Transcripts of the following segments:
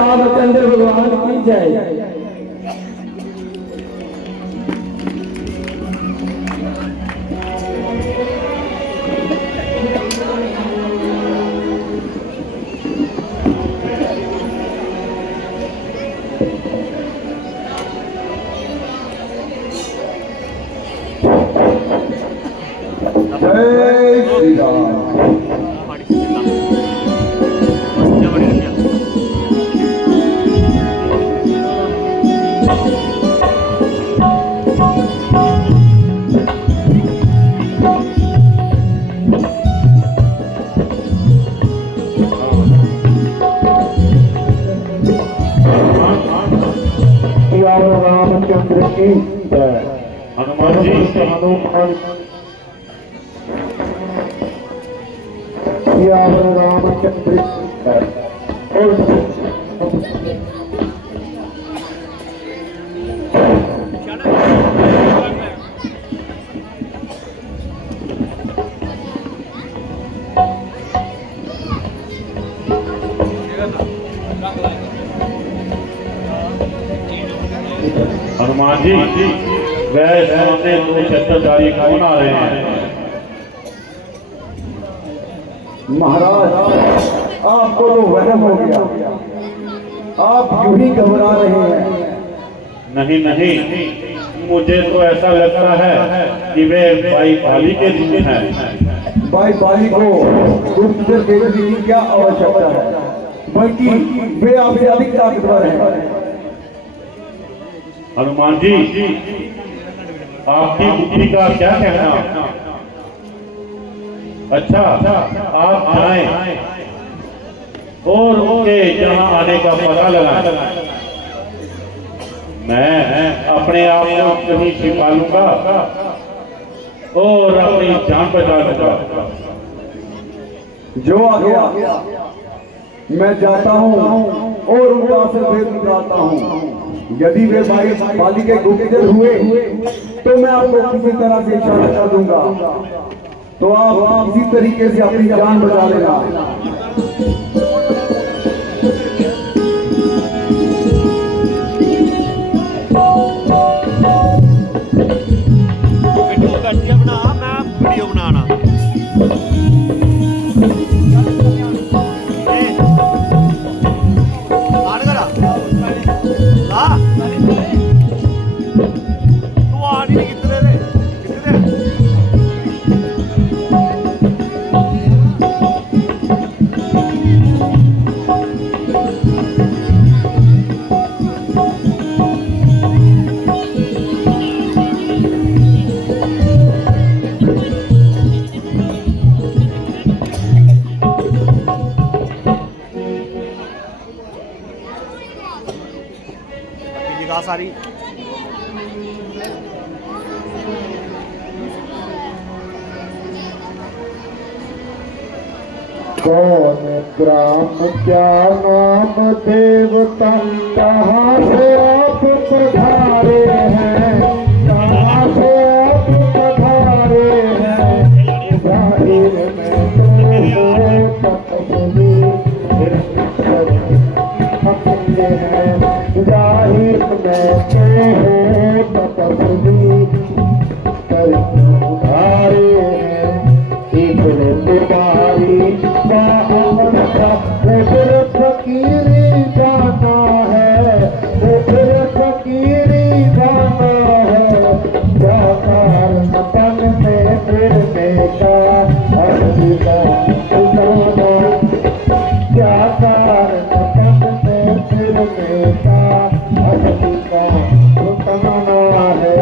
रामचंद्र भगवान की जय। जय श्री राम। रामचंद्र की जय। हनुमान जी रामचंद्र हनुमान जी वह सामने दो छत्रधारी कौन आ रहे हैं? महाराज, आपको तो वहम हो गया, आप यूं ही घबरा रहे हैं। नहीं नहीं, मुझे तो ऐसा लगता है कि वे भाई बाली के दूत हैं। भाई बाली को गुप्तचर भेजने की क्या आवश्यकता है, बल्कि वे आपसे अधिक ताकतवर हैं। हनुमान जी, आपकी बुद्धि का क्या कहना? अच्छा, आप जाएं और उनके यहाँ आने का पता लगाएं। मैं अपने आप को कहीं छिपा लूंगा और अपनी जान बचा लूंगा। जो आ गया मैं जाता हूँ और उनका असल भेद निकालता हूँ। यदि वे भाई बाली के गुप्तचर हुए तो मैं आपको किसी तरह से इशारा कर दूंगा, तो आप इसी तरीके से अपनी जान बचा लेना। वीडियो बनाना तू आ नहीं कितने रे सारी कौन ग्राम क्या नाम देवता, कहाँ से आप पधारे हैं, कहाँ से आप पधारे हैं। जाहिर में तो तपस्वी अपने हैं, जाहिर में तो तपस्वी उधारे हैं। इधर तुम्हारी उधर फकीरी गाना है, उधर फकीरी गाना है। क्या कारण बन में फिरने का असली गाना, क्या कारण बन में फिरने का असली गाना है।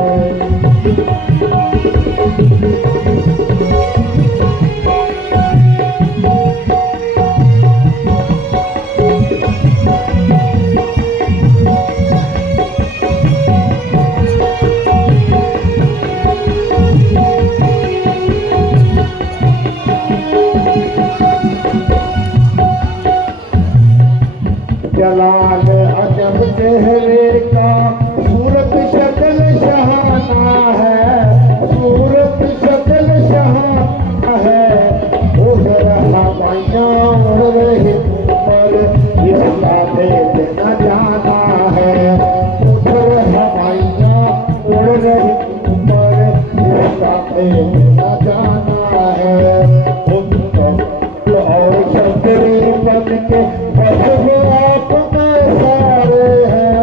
जलाल अजब चेहरे का, सूरत शक्ल शहाना है, सूरत शक्ल शहाना है। उधर हवाइयाँ उड़ रही पर इस काफे प्रभु आप में सारे हैं,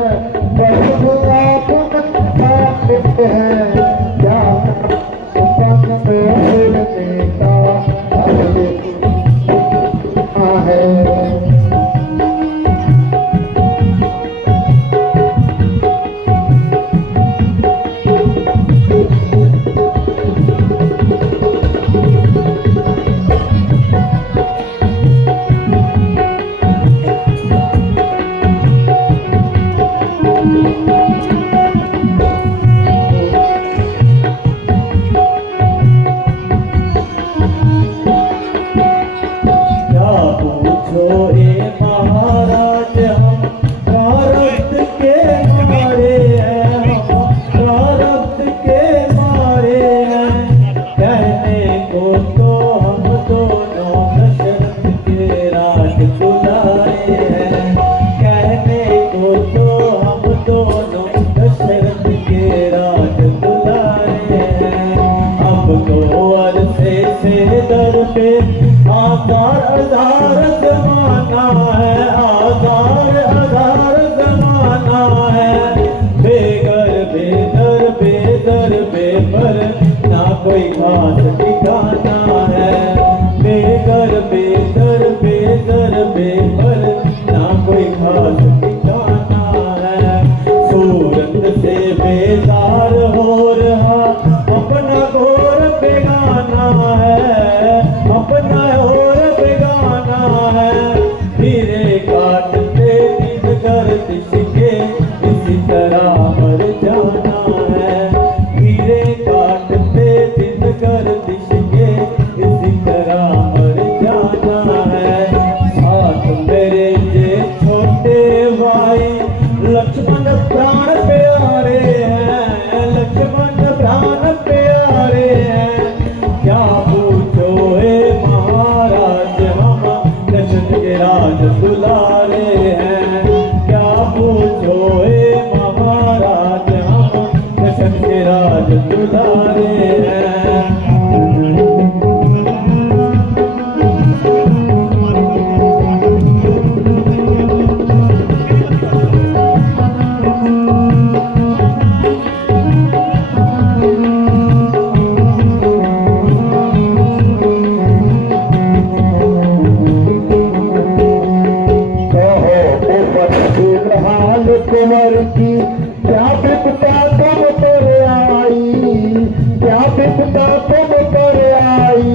प्रभु आप में स्थापित हैं, क्या पन में नेता है। आधार जमाना है, आधार जमाना है, बेघर बेदर बेदर बेपर ना कोई खास ठिकाना है, बेघर बेदर बेदर बेपर ना कोई खास ठिकाना है। सूरत से बेजार हो रहा अपना घोर बेगाना है, अपना और बेगाना है, हीरे काटते दिन गर्दिश के इसी तरह मर जाना है, हीरे काटते दिन गर्दिश के इसी तरह मर जाना है। साथ मेरे जे छोटे भाई लक्ष्मण प्राण प्यारे हैं, लक्ष्मण प्राण प्यारे हैं, क्या पूछो हे महाराज हम दशरथ के राज दुलारे हैं, क्या पूछो हे महाराज हम दशरथ के राज दुलारे हैं। कुंवर की क्या विपदा तुम पर आई, क्या विपदा तुम पर आई,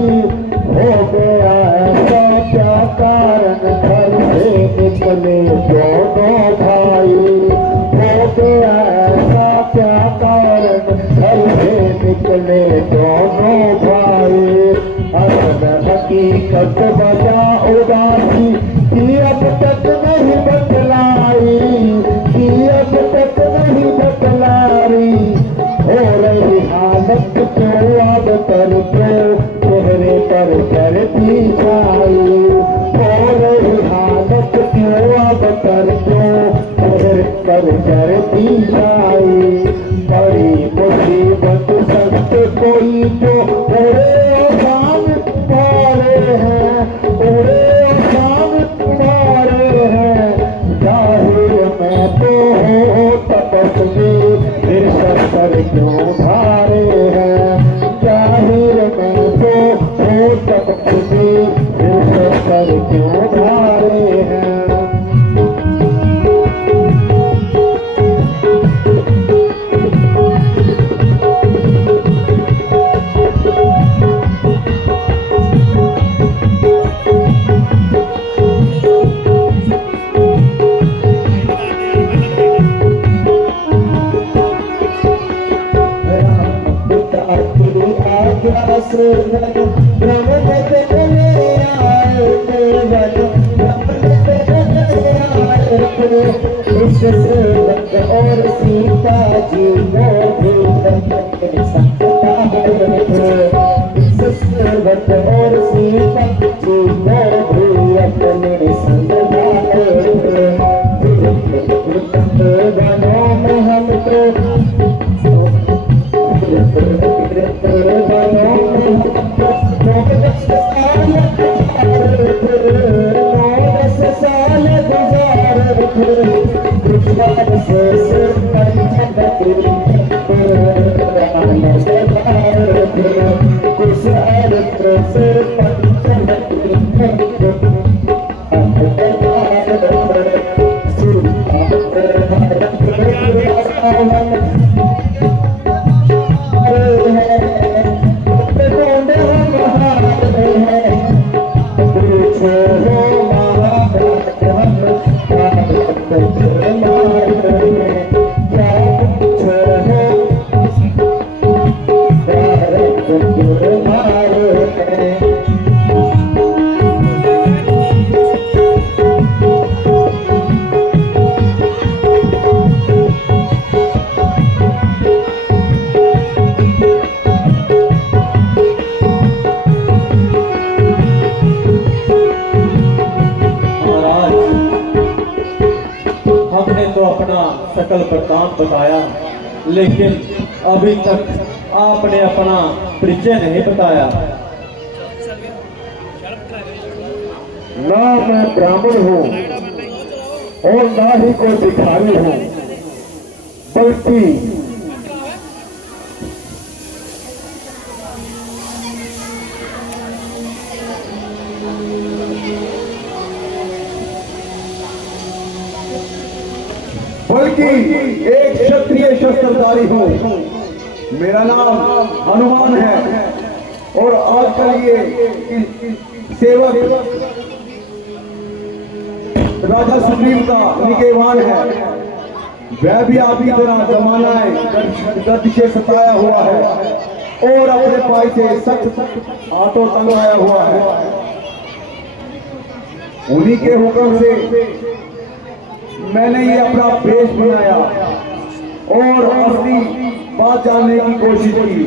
हो गया ऐसा क्या कारण घर से निकले दोनों भाई, हो गया ऐसा क्या कारण घर से निकले दोनों भाई। असल हकीकत बजा उदासी कि अब तक नहीं बतलाई, कि अब तक नहीं बतलाई, हो रही हालत क्यों अब कर क्यों चेहरे पर करती छाई, हो रही हालत क्यों अब कर क्यों चेहरे पर करती छाई। बड़ी मुसीबत सख्त कोई जो पूरे आसान तुम्हारे हैं, पूरे आसान तुम्हारे हैं, जाहिर में तो हो तपस्वी फिर शस्त्र क्यों धारे हैं, जाहिर में तो हो तपस्वी फिर शस्त्र क्यों धारे हैं। और सीता जी और सीता जी भी अपने संग गानों में हम साल गुजर हमने तो अपना सकल वृत्तांत बताया, लेकिन अभी तक आपने अपना परिचय नहीं बताया। ना मैं ब्राह्मण हूँ और ना ही कोई भिखारी हूँ, बल्कि एक क्षत्रिय शस्त्रधारी हूँ। मेरा नाम हनुमान है और आजकल ये सेवक राजा सुग्रीव का निकेवान है। वह भी आपकी तरह जमाना है दर्द से सताया हुआ है और अपने पाई से सख्त हाथों तंगाया हुआ है। उन्हीं के हुक्म से मैंने ये अपना वेश बनाया और असली बात जानने की कोशिश की।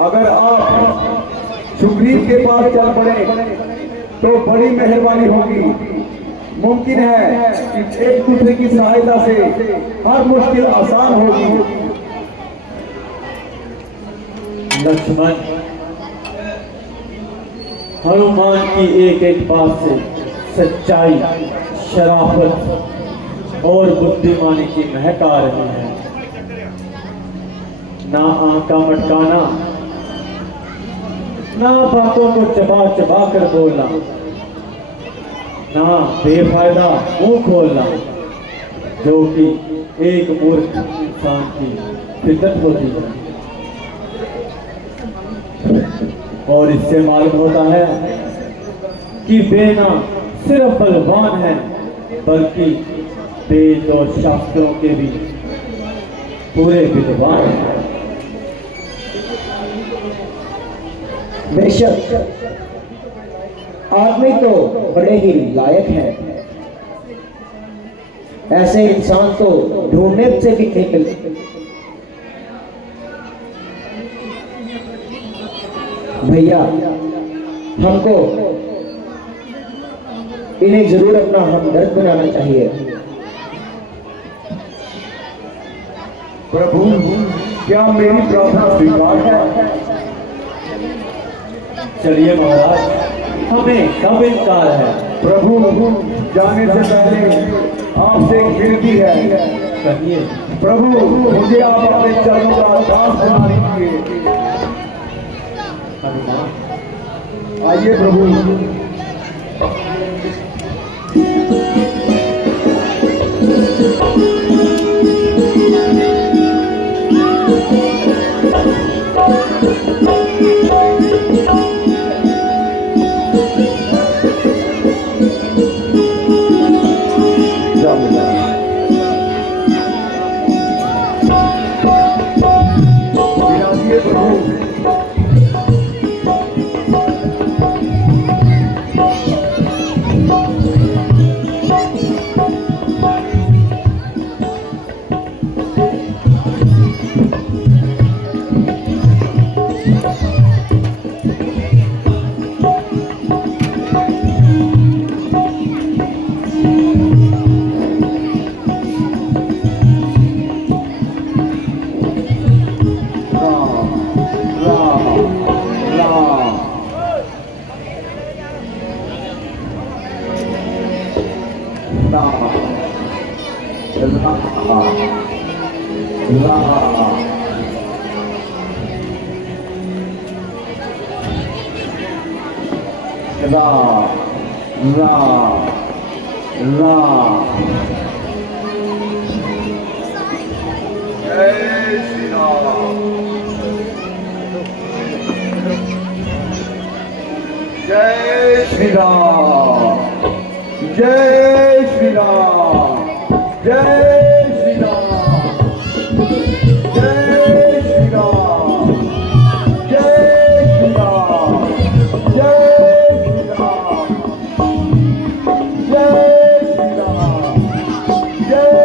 अगर आप सुग्रीव के पास चल पड़े तो बड़ी मेहरबानी होगी। मुमकिन है कि एक दूसरे की सहायता से हर मुश्किल आसान होगी। लक्ष्मण, हनुमान की एक एक बात से सच्चाई, शराफत और बुद्धिमानी की महक आ रही है। ना आंख का मटकाना, ना बातों को चबा चबा कर बोलना, ना बेफायदा मुंह खोलना, जो कि एक मूर्ख इंसान की फितरत होती है। और इससे मालूम होता है कि बेना सिर्फ बलवान है, बल्कि वेद और शास्त्रों के भी पूरे विद्वान हैं। बेशक आदमी तो बड़े ही लायक है, ऐसे इंसान तो ढूंढने से भी नहीं मिलते। भैया, हमको इन्हें जरूर अपना हमदर्द बनाना चाहिए। प्रभु, क्या मेरी प्रार्थना स्वीकार है? चलिए महाराज, हमें कब इनकार है? प्रभु, जाने से पहले आपसे एक विनती है। कहिए। प्रभु, मुझे आप अपने चरणों का दास बना लीजिए। हनुमान, आइए प्रभु। प्रभु, जय श्री राम, जय श्री राम, जय श्री राम, जय श्री राम, जय श्री राम, जय श्री राम, जय श्री राम, जय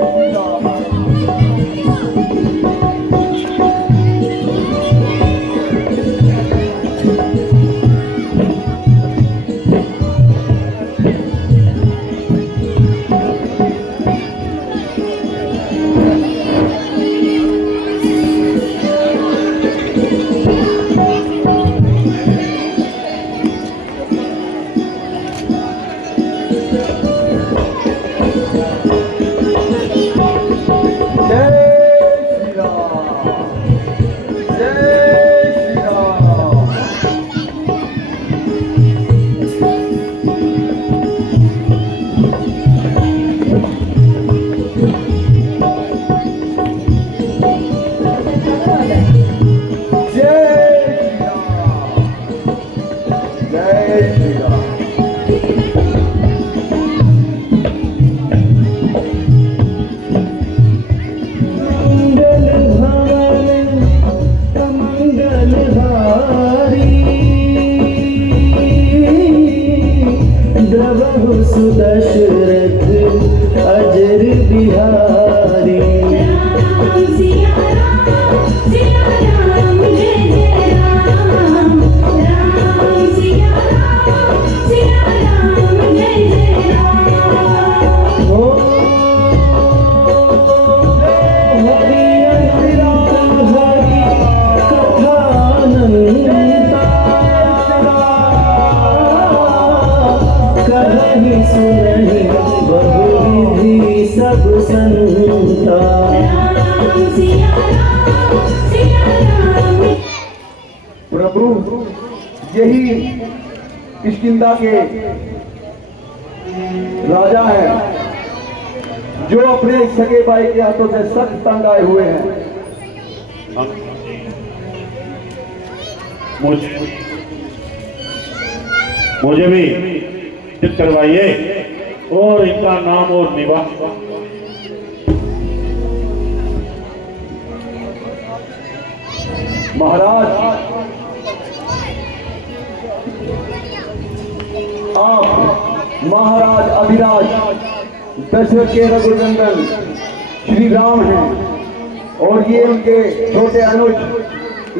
श्री राम, जय श्री राम। सुदशरथ अजर बिहारी राम सिया राम जय जय राम राम सिया राम जय जय राम ओ हरि हरि राम हरि कथानंता कहीं सुनहि बहुविधि सब संता राम सिया राम प्रभु यही किष्किंधा के राजा हैं जो अपने सगे भाई के हाथों से सख्त तंग आए हुए हैं। मुझे भी चित करवाइए और इनका नाम और निवास। महाराज आप महाराज अभिराज दशरथ के रघुनंदन श्री राम हैं और ये उनके छोटे अनुज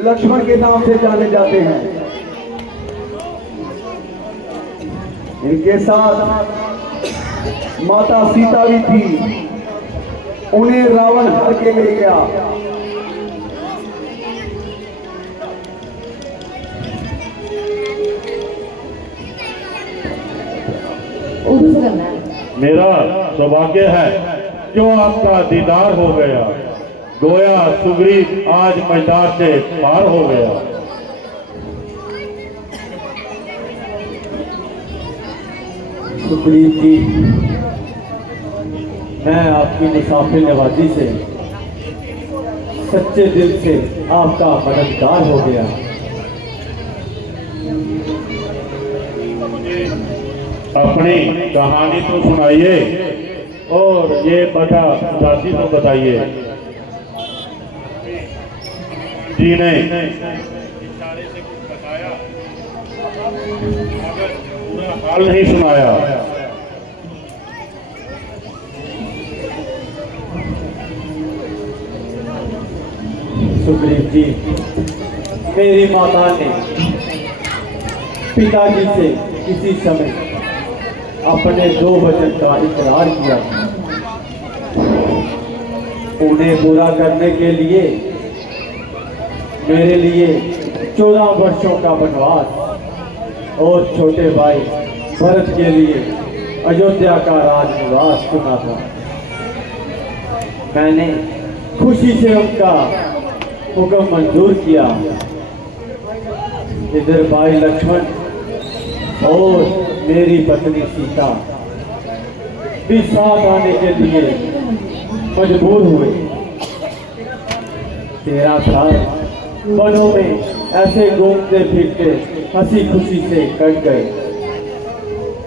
लक्ष्मण के नाम से जाने जाते हैं। इनके साथ माता सीता भी थी, उन्हें रावण हर के ले गया। मेरा सौभाग्य है जो आपका दीदार हो गया। गोया सुग्रीव आज मैदान से पार हो गया। सुग्रीव जी, मैं आपकी मुसाफिर नवाजी से सच्चे दिल से आपका मददगार हो गया। अपनी कहानी तो सुनाइए और ये बता उदासी तो बताइए। जी ने इशारे से कुछ बताया मगर पूरा हाल नहीं सुनाया। सुग्रीव जी, मेरी माता ने पिताजी से किसी समय अपने 2 वचन का इकरार किया। उन्हें पूरा करने के लिए मेरे लिए 14 वर्षों का वनवास और छोटे भाई भरत के लिए अयोध्या का राजनिवास चुना था। मैंने खुशी से उनका हुक्म मंजूर किया। इधर भाई लक्ष्मण और मेरी पत्नी सीता भी साथ आने के लिए मजबूर हुए। 13 साल वनों में ऐसे घूमते फिरते हंसी खुशी से कट गए।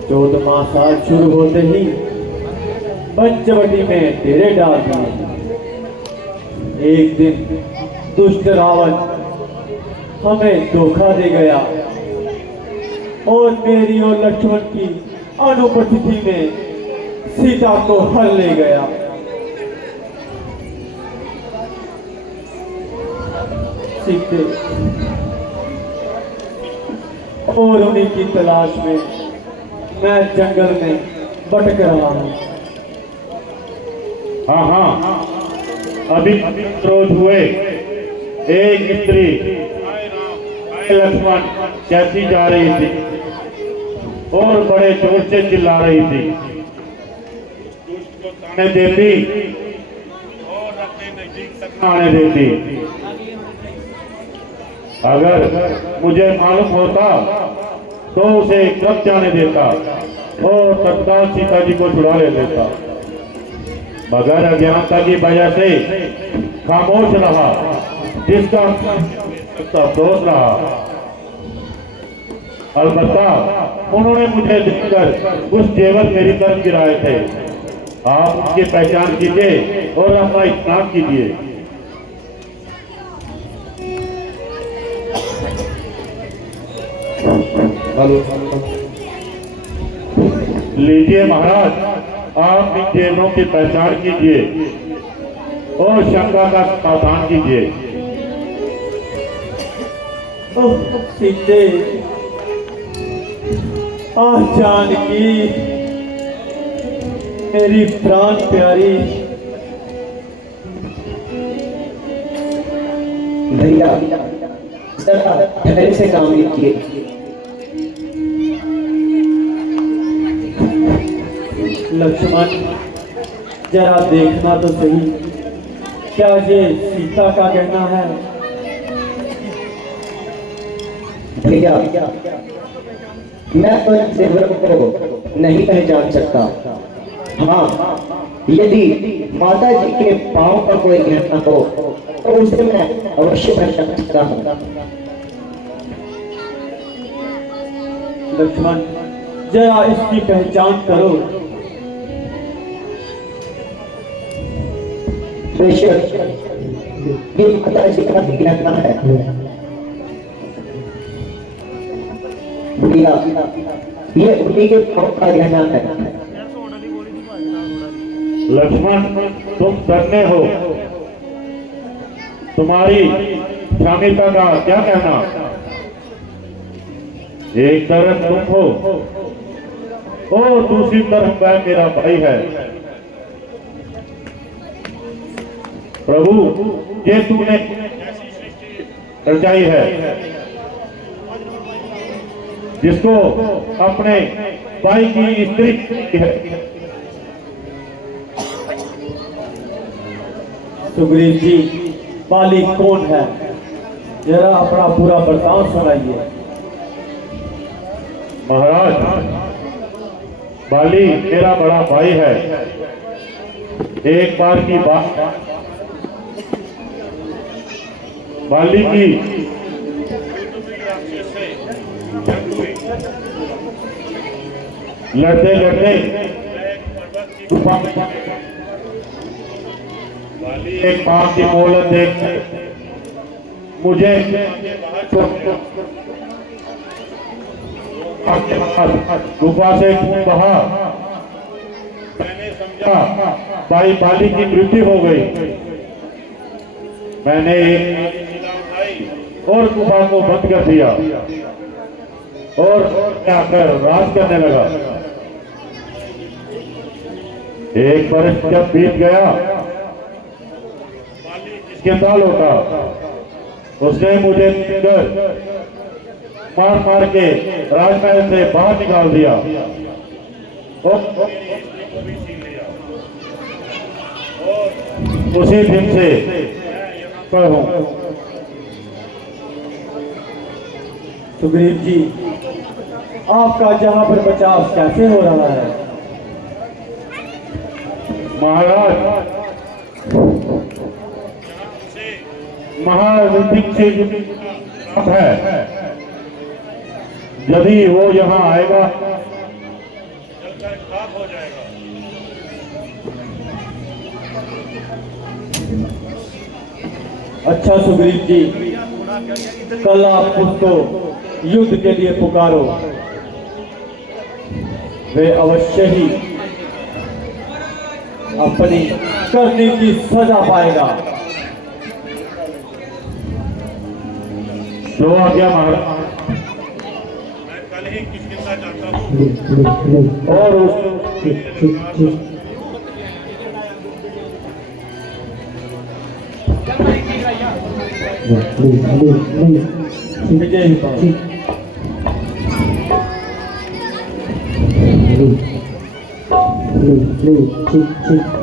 14वां साल शुरू होते ही पंचवटी में डेरे डाल दिए। एक दिन दुष्ट रावण हमें धोखा दे गया और मेरी और लक्ष्मण की अनुपस्थिति में सीता को हर ले गया। सीते और उन्हीं की तलाश में मैं जंगल में भटक रहा हूँ। हाँ हाँ, अभी क्रोध हुए एक स्त्री लक्ष्मण कहती जा रही थी और बड़े जोर से चिल्ला रही थी। मैं देती और अपने नजदीक तक आने देती। अगर मुझे मालूम होता तो उसे कब जाने देता और तत्काल सीता जी को छुड़ा ले लेता, मगर अज्ञानता की वजह से खामोश रहा, जिसका अफसोस रहा। अलबत्ता उन्होंने मुझे देखकर कुछ जेवर मेरी तरफ गिराए थे। आप उनकी पहचान कीजिए और अपना इत्मीनान कीजिए। लीजिए महाराज, आप इन जेवरों की पहचान कीजिए और शंका का समाधान कीजिए। ओह सीते, आह जानकी, मेरी प्राण प्यारी। भैया जरा धैर्य से काम लीजिए। लक्ष्मण, जरा देखना तो सही, क्या ये सीता का कहना है? भैया मैं तो इन जेवरों को नहीं पहचान सकता। हाँ, यदि माता जी के पांव पर कोई गहना हो तो उसे मैं अवश्य पहचान सकता हूँ। लक्ष्मण, जरा इसकी पहचान करो। बेशक ये माता जी का गहना है। भैया ये उन्हीं के पांव का गहना है। लक्ष्मण, तुम डरने हो, तुम्हारी शामिलता का क्या कहना? एक तरफ तुम हो और दूसरी तरफ वह मेरा भाई है। प्रभु, ये तुमने रचाई है जिसको अपने भाई की स्त्री है। सुग्रीव जी, बाली कौन है? जरा अपना पूरा बर्ताव सुनाइए। महाराज, बाली मेरा बड़ा भाई है। एक बार की बात, बाली की लड़ते लड़ते बाली एक पाप की मोहलत देख मुझे गुफा से खून बहा। मैंने समझा भाई बाली की मृत्यु हो गई। मैंने एक और गुफा को बंद कर दिया और आकर राज करने लगा। एक वर्ष जब बीत गया, जिसके साल होता, उसने मुझे देखकर मार मार के राजमहल से बाहर निकाल दिया और उसी दिन से पर हूं। सुग्रीव जी, आपका जहां पर बचाव कैसे हो रहा है? महाराज, महाऋतिक से है, यदि वो यहाँ आएगा जलकर खाक हो जाएगा। अच्छा सुग्रीव जी, कल आप उसको युद्ध के लिए पुकारो, वे अवश्य ही अपनी करने की सजा पाएगा। तो आ गया महाराज, मैं कल ही किसकिंदा जाता हूँ और विजय पाओ। Blue, blue, blue, blue, blue, blue, blue,